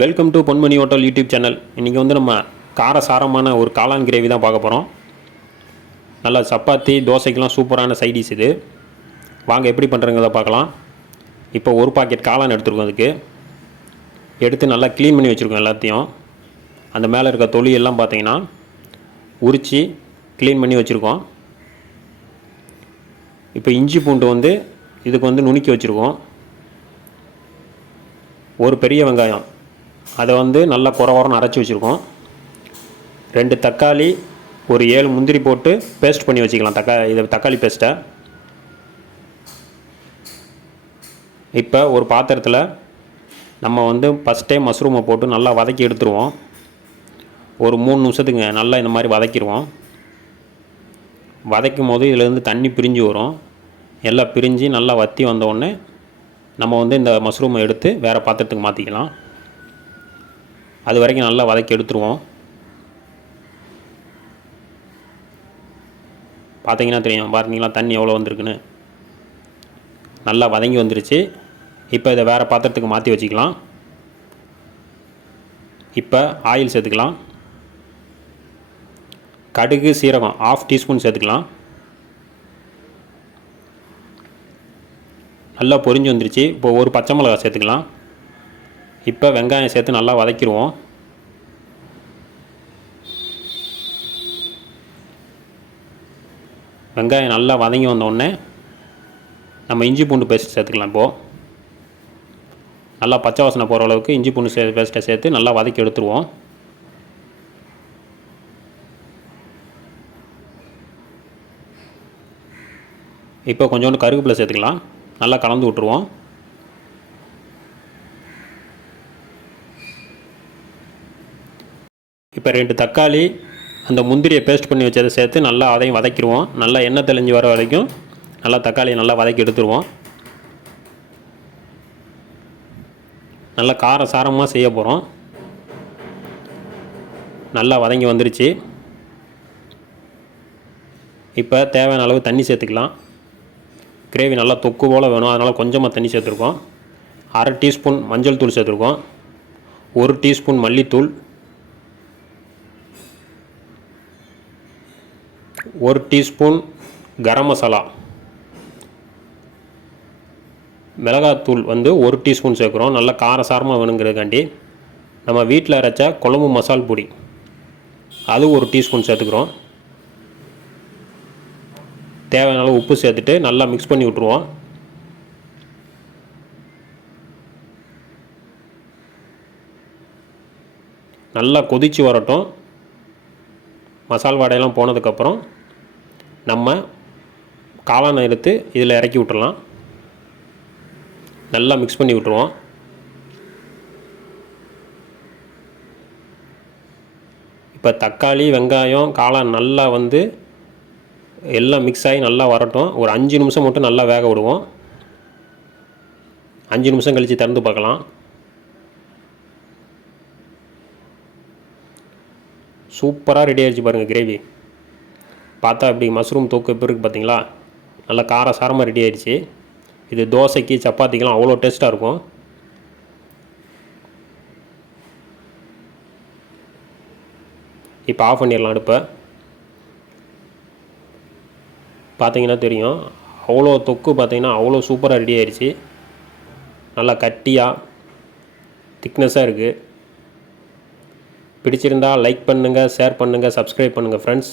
Welcome to Ponmani hotel YouTube channel இன்றைக்கி வந்து நம்ம காரசாரமான ஒரு காளான் கிரேவி தான் பார்க்க போகிறோம் நல்லா சப்பாத்தி தோசைக்கெலாம் சூப்பரான சைடிஷ் இது. வாங்க எப்படி பண்ணுறங்கிறத பார்க்கலாம். இப்போ ஒரு பாக்கெட் காளான் எடுத்துருக்கோம் அதுக்கு. எடுத்து நல்லா க்ளீன் பண்ணி வச்சுருக்கோம் எல்லாத்தையும். அந்த மேலே இருக்க தொழிலெல்லாம் எல்லாம் பார்த்தீங்கன்னா உரித்து க்ளீன் பண்ணி வச்சுருக்கோம். இப்போ இஞ்சி பூண்டு வந்து இதுக்கு வந்து நுணுக்கி வச்சுருக்கோம். ஒரு பெரிய வெங்காயம். அதை வந்து நல்லா குறவரம் அரைச்சி வச்சுருக்கோம். ரெண்டு தக்காளி ஒரு ஏழு முந்திரி போட்டு பேஸ்ட் பண்ணி வச்சுக்கலாம். தக்கா இது தக்காளி பேஸ்ட்டை இப்போ ஒரு பாத்திரத்தில் நம்ம வந்து ஃபஸ்ட்டே மஷ்ரூமை போட்டு நல்லா வதக்கி எடுத்துருவோம். ஒரு மூணு நிமிஷத்துக்கு நல்லா இந்த மாதிரி வதக்கிடுவோம் வதக்கும் போது இதிலேருந்து தண்ணி பிரிஞ்சு வரும். எல்லாம் பிரிஞ்சு நல்லா வற்றி வந்தவுடனே நம்ம வந்து இந்த மஷ்ரூமை எடுத்து வேறு பாத்திரத்துக்கு மாற்றிக்கலாம் அது வரைக்கும் நல்லா வதக்கி எடுத்துருவோம். பார்த்தீங்கன்னா தெரியும் பார்த்தீங்களா தண்ணி எவ்வளோ வந்திருக்குன்னு. நல்லா வதங்கி வந்துருச்சு. இப்போ இதை வேறு பாத்திரத்துக்கு மாற்றி வச்சுக்கலாம். இப்போ ஆயில் சேர்த்துக்கலாம். கடுகு சீரகம் ஆஃப் டீஸ்பூன் சேர்த்துக்கலாம். நல்லா பொரிஞ்சு வந்துருச்சு. இப்போ ஒரு பச்சை மிளகா சேர்த்துக்கலாம். இப்போ வெங்காயம் சேர்த்து நல்லா வதக்கிடுவோம். வெங்காயம் நல்லா வதங்கி வந்தோடனே நம்ம இஞ்சி பூண்டு பேஸ்ட் சேர்த்துக்கலாம் இப்போது நல்லா பச்சை வாசனை போகிற அளவுக்கு இஞ்சி பூண்டு சே பேஸ்ட்டை சேர்த்து நல்லா வதக்கி எடுத்துருவோம். இப்போ கொஞ்சோண்டு கருவேப்பிலை சேர்த்துக்கலாம். நல்லா கலந்து விட்ருவோம் இப்போ ரெண்டு தக்காளி அந்த முந்திரியை பேஸ்ட் பண்ணி வச்சதை சேர்த்து நல்லா அதையும் வதக்கிடுவோம். நல்லா எண்ணெய் தெளிஞ்சு வர வரைக்கும் நல்லா தக்காளியை நல்லா வதக்கி எடுத்துருவோம். நல்லா கார சாரமாக செய்ய போகிறோம் நல்லா வதங்கி வந்துருச்சு. இப்போ தேவையான அளவு தண்ணி சேர்த்துக்கலாம். கிரேவி நல்லா தொக்கு போல் வேணும். அதனால் கொஞ்சமாக தண்ணி சேர்த்துருக்கோம். அரை டீஸ்பூன் மஞ்சள் தூள் சேர்த்துருக்கோம். ஒரு டீஸ்பூன் மல்லித்தூள். ஒரு டீஸ்பூன் கரம் மசாலா. மிளகாத்தூள் வந்து ஒரு டீஸ்பூன் சேர்க்குறோம். நல்லா காரசாரமாக வேணுங்கிறதுக்காண்டி நம்ம வீட்டில் அரைச்ச குழம்பு மசால் பொடி. அது ஒரு டீஸ்பூன் சேர்த்துக்கிறோம். தேவையான அளவு உப்பு சேர்த்துட்டு நல்லா மிக்ஸ் பண்ணி விட்ருவோம் நல்லா கொதித்து வரட்டும். மசால் வாடையெல்லாம் போனதுக்கப்புறம் நம்ம காளானை எடுத்து இதில் இறக்கி விட்டுடலாம் நல்லா மிக்ஸ் பண்ணி விட்ருவோம் இப்போ தக்காளி வெங்காயம் காளான் நல்லா வந்து எல்லாம் மிக்ஸ் ஆகி நல்லா வரட்டும். ஒரு அஞ்சு நிமிஷம் மட்டும் நல்லா வேக விடுவோம். அஞ்சு நிமிஷம் கழித்து திறந்து பார்க்கலாம். சூப்பராக ரெடி ஆகிடுச்சு பாருங்கள் கிரேவி பார்த்தா இப்படி மஷ்ரூம் தூக்கு இப்போ இருக்குது பார்த்தீங்களா? நல்லா கார சாரமாக ரெடி ஆயிடுச்சு. இது தோசைக்கு சப்பாத்திக்கெலாம் அவ்வளோ டேஸ்ட்டாக இருக்கும். இப்போ ஆஃப் பண்ணிடலாம் அடுப்பை. பார்த்தீங்கன்னா தெரியும். அவ்வளோ தொக்கு பார்த்தீங்கன்னா அவ்வளோ சூப்பராக ரெடி ஆயிடுச்சு. நல்லா கட்டியாக திக்னஸாக இருக்குது பிடிச்சிருந்தால் லைக் பண்ணுங்கள் ஷேர் பண்ணுங்கள் சப்ஸ்கிரைப் பண்ணுங்கள் ஃப்ரெண்ட்ஸ்